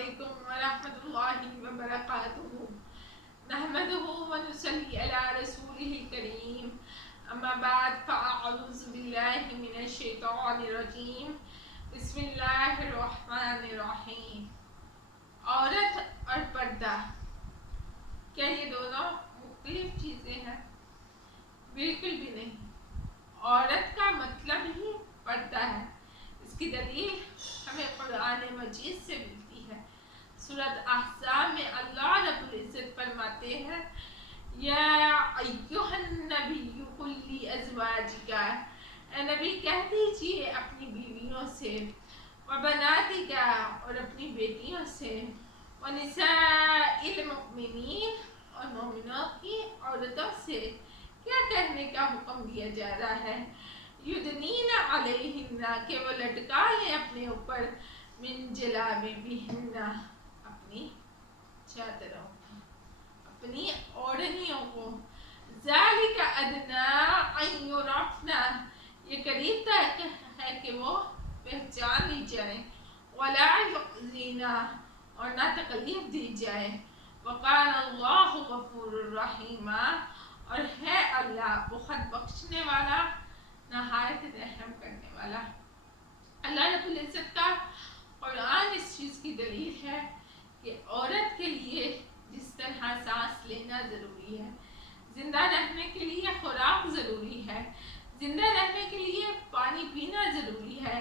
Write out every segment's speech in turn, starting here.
علیکم ورحمۃ اللہ وبرکاتہ نحمدہ ونصلی علی رسولہ الکریم اما بعد فاعوذ باللہ من الشیطان الرجیم بسم اللہ الرحمن الرحیم۔ عورت اور پردہ، کیا یہ دونوں مختلف چیزیں ہیں؟ بالکل بھی نہیں۔ عورت کا مطلب ہی پردہ ہے۔ اس کی دلیل ہمیں قرآن مجید سے ملتی ہے۔ سورۃ احزاب میں اللہ رب العزت فرماتے ہیں یا ایھا النبی قل لازواجک، اے نبی کہہ دیجئے اپنی بیویوں سے، وبناتک اور اپنی بیٹیوں سے، ونساء المؤمنین اور مومنوں کی عورتوں سے کیا کہنے کا حکم دیا جا رہا ہے؟ یدنین علیہن، کہ وہ لٹکا لیں اپنے اوپر، من جلابیبہن، اپنی چادروں کو، اپنی اوڑھنیوں کو، ذالک ادنی ان یعرفن، یہ قریب تک ہے کہ وہ پہچان لی جائیں، ولا یؤذین، اور نہ تکلیف دی جائے، وکان اللہ غفور الرحیم، اور ہے اللہ بخت بخشنے والا، نہایت رحم کرنے والا۔ اللہ رب العزت کا قرآن اس چیز کی دلیل ہے کہ عورت کے لیے جس طرح سانس لینا ضروری ہے، زندہ رہنے کے لیے خوراک ضروری ہے، زندہ رہنے کے لیے پانی پینا ضروری ہے،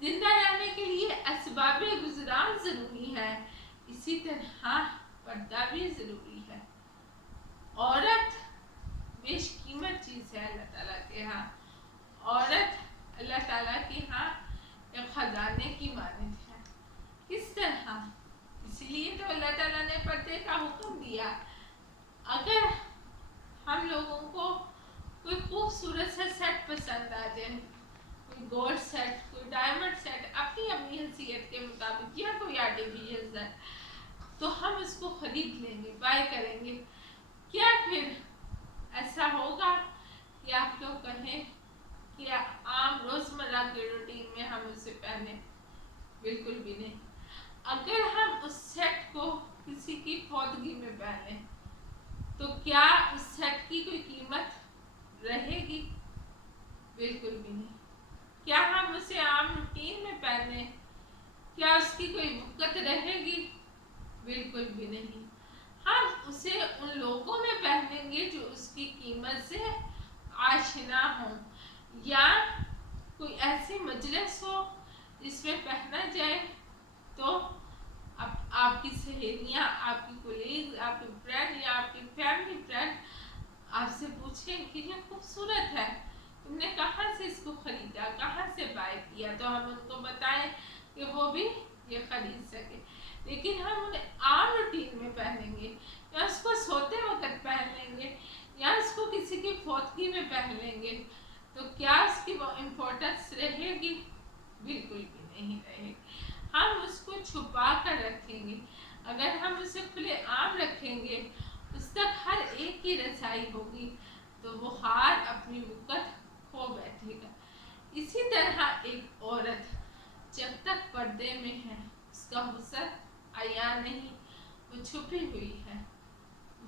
زندہ رہنے کے لیے اسباب گزران ضروری ہے، اسی طرح پردہ بھی ضروری ہے۔ عورت بیش قیمت چیز ہے اللہ تعالیٰ کے ہاں۔ عورت اللہ تعالیٰ کے ہاں ایک خزانے کی مانند ہے۔ کس طرح؟ اس لیے تو اللہ تعالیٰ نے پردے کا حکم دیا۔ اگر ہم لوگوں کو کوئی خوبصورت سا سیٹ پسند آ جائے، کوئی گولڈ سیٹ، کوئی ڈائمنڈ سیٹ، اپنی حیثیت کے مطابق، یا کوئی آرٹیفیشل سیٹ، تو ہم اس کو خرید لیں گے، بائی کریں گے۔ کیا پھر ایسا ہوگا کہ آپ لوگ کہیں کہ عام روزمرہ کے روٹین میں ہم اسے پہنیں؟ بالکل بھی نہیں۔ اگر ہم اس سیٹ کو کسی کی فوتگی میں پہنیں تو کیا اس سیٹ کی کوئی قیمت رہے گی؟ بالکل بھی نہیں۔ کیا ہم اسے عام روٹین میں پہنیں، کیا اس کی کوئی وقت رہے گی؟ بالکل بھی نہیں۔ ہم اسے ان لوگوں میں پہنیں گے جو اس کی قیمت سے آشنا ہوں، یا کوئی ایسی مجلس ہو جس میں پہنا جائے تو آپ کی سہیلیاں، آپ کی کولیگز، آپ کے فرینڈ یا آپ کی فیملی فرینڈ آپ سے پوچھیں کہ یہ خوبصورت ہے، تم نے کہاں سے اس کو خریدا، کہاں سے بائی کیا، تو ہم ان کو بتائیں کہ وہ بھی یہ خرید سکے۔ لیکن ہم انہیں عام روٹین میں پہنیں گے، یا اس کو سوتے وقت پہن لیں گے، یا اس کو کسی کی فوتگی میں پہن لیں گے، تو کیا اس کی وہ امپورٹنس رہے گی؟ بالکل بھی نہیں رہے گی۔ ہم اس کو چھپا کر رکھیں گے۔ اگر ہم اسے کھلے عام رکھیں گے، اس تک ہر ایک کی رسائی ہوگی، تو وہ ہار اپنی وقت کھو بیٹھے گا۔ اسی طرح ایک عورت جب تک پردے میں ہے، اس کا حسن عیاں نہیں، وہ چھپی ہوئی ہے،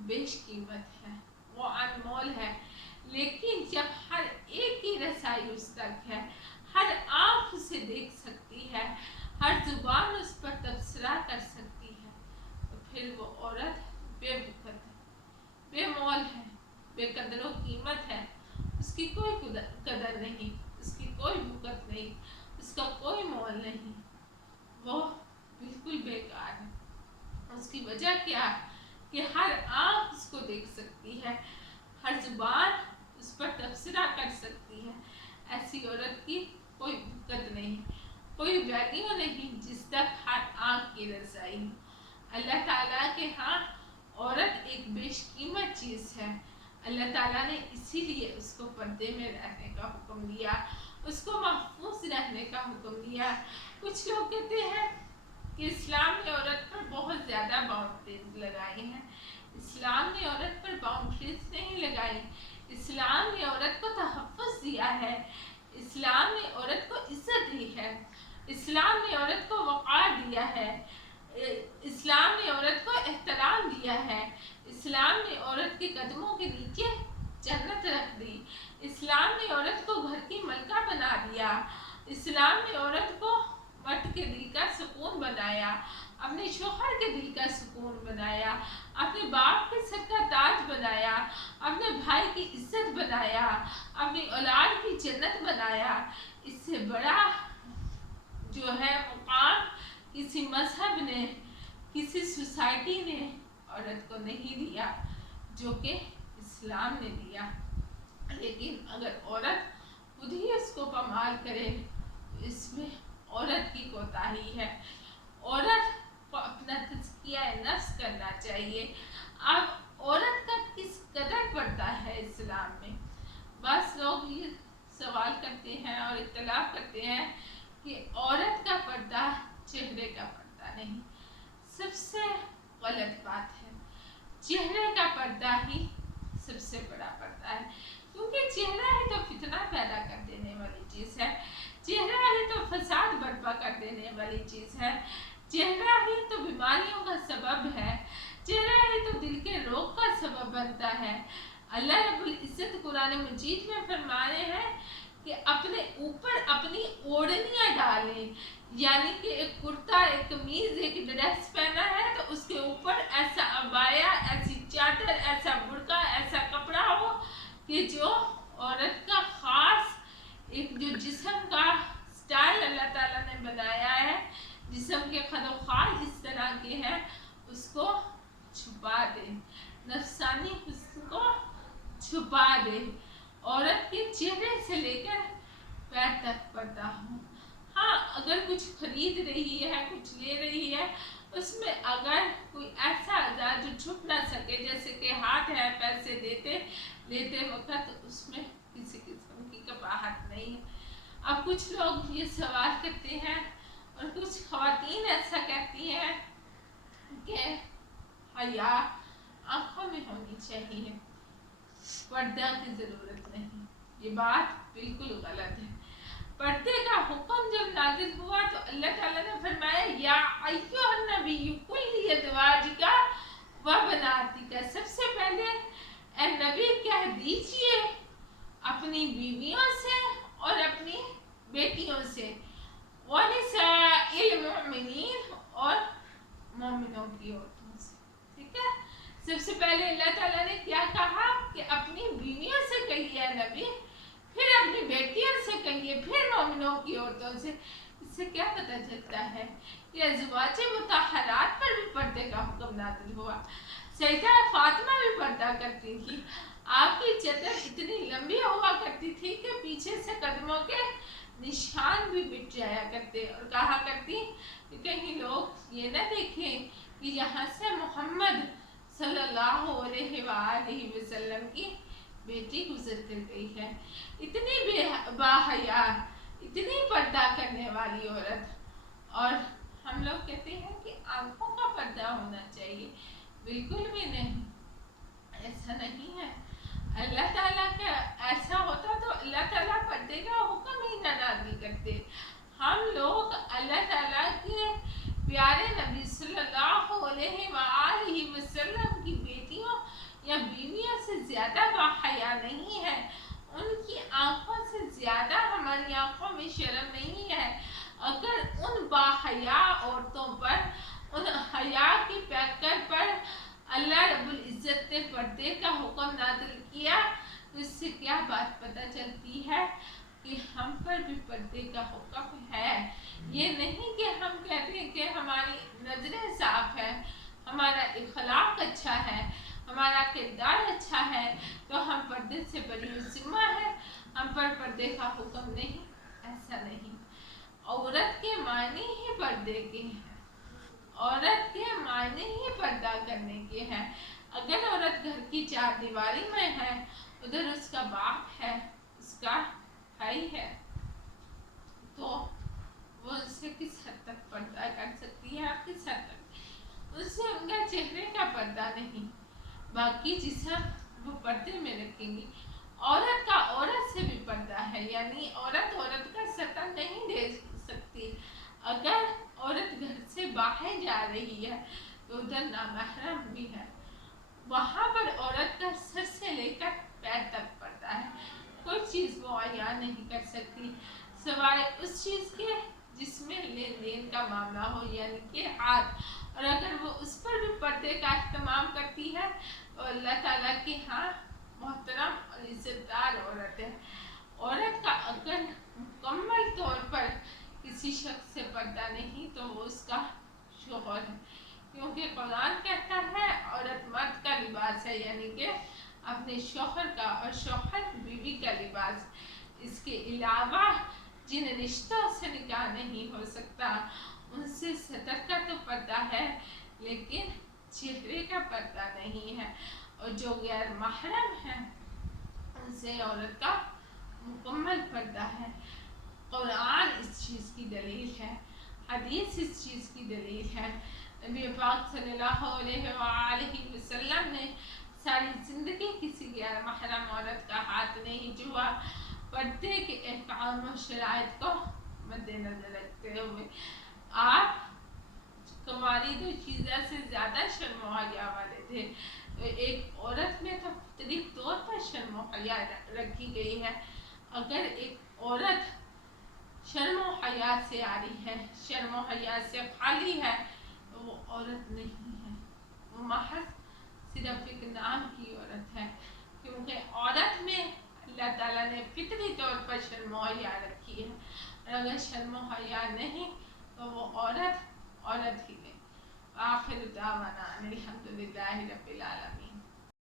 بیش قیمت ہے، وہ انمول ہے۔ لیکن جب ہر ایک کی رسائی اس تک ہے، ہر آنکھ اسے دیکھ سکتی ہے، ہر زبان اس پر تبصرہ کر سکتی ہے، تو پھر وہ عورت بے وقت ہے، بے مول ہے، بے قدر و قیمت ہے۔ اس کی کوئی قدر نہیں، اس کی کوئی وقت نہیں، اس کا کوئی مول نہیں، وہ بالکل بیکار ہے۔ اس کی وجہ کیا ہے کہ ہر آنکھ اس کو دیکھ سکتی ہے، ہر زبان اس پر تبصرہ کر سکتی ہے۔ ایسی عورت کی کوئی وقت نہیں، کوئی ویلیو نہیں جس تک ہر آنکھ کی رسائی ہو۔ اللہ تعالیٰ کے ہاں عورت ایک بیش قیمت چیز ہے۔ اللہ تعالیٰ نے اسی لیے اس کو پردے میں رہنے کا حکم دیا، اس کو محفوظ رہنے کا حکم دیا۔ کچھ لوگ کہتے ہیں کہ اسلام نے عورت پر بہت زیادہ باؤنڈریز لگائی ہیں۔ اسلام نے عورت پر باؤنڈریز نہیں لگائی۔ اسلام نے عورت کو تحفظ دیا ہے، اسلام نے عورت کو عزت دی ہے، اسلام نے عورت کو وقار دیا ہے، دیا ہے، اسلام نے عورت کے قدموں کے نیچے جنت رکھ دی، اسلام نے عورت کو گھر کی ملکہ بنا دیا، اسلام نے عورت کو مرد کے دل کا سکون بنایا، اپنے شوہر کے دل کا سکون بنایا، اپنے باپ کے سر کا تاج بنایا، اپنے بھائی کی عزت بنایا، اپنی اولاد کی جنت بنایا۔ اس سے بڑا جو ہے مقام کسی مذہب نے، کسی سوسائٹی نے عورت کو نہیں دیا جو کہ اسلام نے دیا۔ لیکن اگر عورت خود ہی اس کو پامال کرے تو اس میں عورت کی کوتاہی ہے۔ عورت کو اپنا تزکیہ نفس کرنا چاہیے۔ اب عورت کا کس قدر پردہ ہے اسلام میں؟ بعض لوگ یہ سوال کرتے ہیں اور اختلاف کرتے ہیں کہ عورت کا پردہ چہرے کا پردہ نہیں۔ سب سے غلط بات ہے، چہرے کا پردہ ہی سب سے بڑا پردہ ہے، کیونکہ چہرہ ہی تو فتنہ پیدا کر دینے والی چیز ہے، چہرہ ہی تو فساد برپا کر دینے والی چیز ہے، چہرہ ہی تو بیماریوں کا سبب ہے، چہرہ ہی تو دل کے روگ کا سبب بنتا ہے۔ اللہ رب العزت قرآن مجید میں فرما رہے ہیں کہ اپنے اوپر اپنی اوڑھنیاں ڈالیں، یعنی کہ ایک کرتا، ایک قمیض، ایک ڈریس پہنا ہے تو اس کے اوپر ایسا عبایا، ایسی چادر، ایسا برقع، ایسا کپڑا ہو کہ جو عورت کا خاص ایک جو جسم کا سٹائل اللہ تعالیٰ نے بنایا ہے، جسم کے خد و خال اس طرح کے ہیں، اس کو چھپا دے، نفسانی حسن کو چھپا دے۔ عورت کے چہرے سے لے کر پیر تک پردہ ہو۔ ہاں، اگر کچھ خرید رہی ہے، کچھ لے رہی ہے، اس میں اگر کوئی ایسا اعضاء جو چھپ نہ سکے، جیسے کہ ہاتھ ہے، پیسے لیتے وقت اس میں کسی قسم کی قباحت نہیں ہے۔ اب کچھ لوگ یہ سوال کرتے ہیں اور کچھ خواتین ایسا کہتی ہیں کہ حیا آنکھوں میں ہونی چاہیے، پردہ کی ضرورت نہیں۔ یہ بات بالکل غلط ہے۔ پردے کا حکم جب نازل ہوا تو اللہ تعالیٰ نے فرمایا یا ایھا النبی قل لازواجک و بناتک، سب سے پہلے اے نبی کہہ دیجئے اپنی بیویوں سے اور اپنی بیٹیوں سے، وَنِسَاءِ الْمُؤْمِنِينَ اور مومنوں کی عورتوں سے۔ ٹھیک ہے، سب سے پہلے اللہ تعالیٰ نے کیا کہا کہ اپنی بیویوں سے کہیے نبی، پھر اپنی بیٹیوں سے کہیے، پھر مومنوں کی عورتوں سے۔ اس سے کیا پتہ چلتا ہے کہ ازواج مطہرات پر بھی پردے کا حکم نازل ہوا۔ سیدہ فاطمہ بھی پردہ کرتی تھی، آپ کی چادر اتنی لمبی ہوا کرتی تھی کہ پیچھے سے قدموں کے نشان بھی مٹ جایا کرتے، اور کہا کرتی کہ کہیں لوگ یہ نہ دیکھیں کہ یہاں سے محمد صلی اللہ علیہ وآلہ وسلم کی بیٹی گزر کر گئی ہے۔ اتنی باحیا، اتنی پردہ کرنے والی عورت، اور ہم لوگ کہتے ہیں کہ آنکھوں کا پردہ ہونا چاہیے۔ بالکل بھی نہیں، ایسا نہیں ہے۔ اللہ تعالیٰ کا ایسا ہوتا تو اللہ تعالیٰ پردے کا حکم ہی نہ نازل کرتے۔ ہم لوگ اللہ تعالیٰ کے پیارے نبی صلی اللہ علیہ وآلہ وسلم کی بیٹیوں یا بیویوں سے زیادہ باحیا نہیں ہے، ان کی آنکھوں سے زیادہ ہماری آنکھوں میں شرم نہیں ہے۔ اگر ان باحیا عورتوں پر، ان حیا کی پیکر پر اللہ رب العزت نے پردے کا حکم نازل کیا تو اس سے کیا بات پتہ چلتی ہے کہ ہم پر بھی پردے کا حکم ہے۔ یہ نہیں کہ ہم کہتے ہیں کہ ہماری نظریں صاف ہیں، ہمارا اخلاق اچھا ہے، ہمارا کردار اچھا ہے تو ہم پردے سے بری ذمہ ہے، ہم پر پردے کا حکم نہیں، ایسا نہیں۔ عورت کے معنی ہی پردے کے ہیں، عورت کے معنی ہی پردہ کرنے کے ہیں۔ اگر عورت گھر کی چار دیواری میں ہے، ادھر اس کا باپ ہے، اس کا بھائی ہے، تو وہ اس سے کس حد تک پردہ کر سکتی ہے، آپ کس حد تک؟ اس سے ان کا چہرے کا پردہ نہیں، باقی جسم وہ پردے میں رکھیں گی۔ عورت کا عورت سے بھی پردہ ہے، یعنی عورت کا سطح نہیں دے سکتی۔ اگر عورت گھر سے باہر جا رہی ہے تو ادھر نامحرم بھی ہے، وہاں پر عورت کا سر سے لے کر پیر تک پڑتا ہے، کوئی چیز وہ عیاں نہیں کر سکتی سوائے اس چیز کے جس میں لین دین کا معاملہ ہو، یعنی کہ ہاتھ، اور اگر وہ اس پر بھی پردے کا اہتمام کرتی ہے تو اللہ تعالیٰ کے ہاں محترم اور عزت دار عورت ہے۔ عورت کا اگر مکمل طور پر کسی شخص سے پردہ نہیں تو وہ اس کا شوہر ہے، کیونکہ قرآن کہتا ہے عورت مرد کا لباس ہے، یعنی کہ اپنے شوہر کا، اور شوہر بیوی کا لباس۔ اس کے علاوہ جن رشتوں سے نکاح نہیں ہو سکتا ان سے سطر کا تو پردہ ہے لیکن چہرے کا پردہ نہیں ہے، اور جو غیر محرم ہیں ان سے عورت کا مکمل پردہ ہے۔ قرآن اس چیز کی دلیل ہے، حدیث اس چیز کی دلیل ہے۔ نبی پاک صلی اللہ علیہ وآلہ وسلم نے ساری زندگی کسی غیر محرم عورت کا ہاتھ نہیں چھوا، پردے کے احکام و شرائط کو مد نظر رکھتے ہوئے۔ آپ کماری دو چیزیں سے زیادہ شرم و حیا والے تھے، تو ایک عورت میں تو فطری طور پر شرم و حیا رکھی گئی ہے۔ اگر ایک عورت شرم و حیا سے عاری ہے، شرم و حیا سے خالی ہے تو وہ عورت نہیں ہے، وہ محض صرف ایک نام کی عورت ہے، کیونکہ عورت میں اللہ تعالیٰ نے فطری طور پر شرم و حیا رکھی ہے، اور اگر شرم و حیا نہیں تو وہ عورت ہی نہیں۔ آخر دعوانا الحمدللہ رب العالمین۔